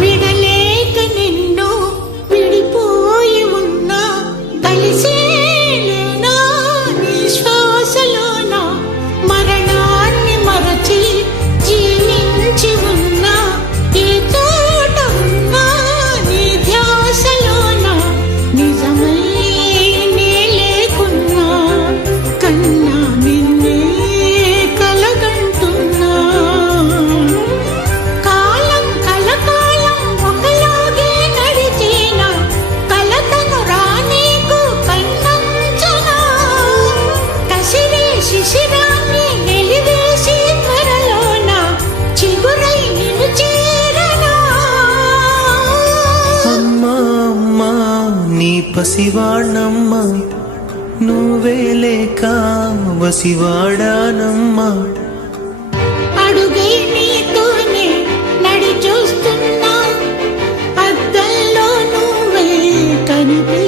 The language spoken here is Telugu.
విడలేక నిన్ను విడిపోయి ఉన్నా కలిసేలేనా నీ శ్వాసలోన మరణాన్ని మరచి జీవించి ఉన్నా ఏ చోట ఉన్నా నీ ధ్యాసలోన నిజమై నే లేకున్నా కన్నా నిన్నే కలగంటున్నా కాలం కలకాలం ఒకలాగే నడిచిన కలతను రానీకు కన్నంచనా కసిరే శిశిరాన్ని నిలివేసి త్వరలోన చిగురై నిన్ను చేరనా అమ్మా అమ్మా నీ పసివాణమ్మా నువ్వే లేక వసివాడానమ్మా అడుగై నీతోనే నడి చూస్తున్నా అద్దంలో నువ్వే కనిపి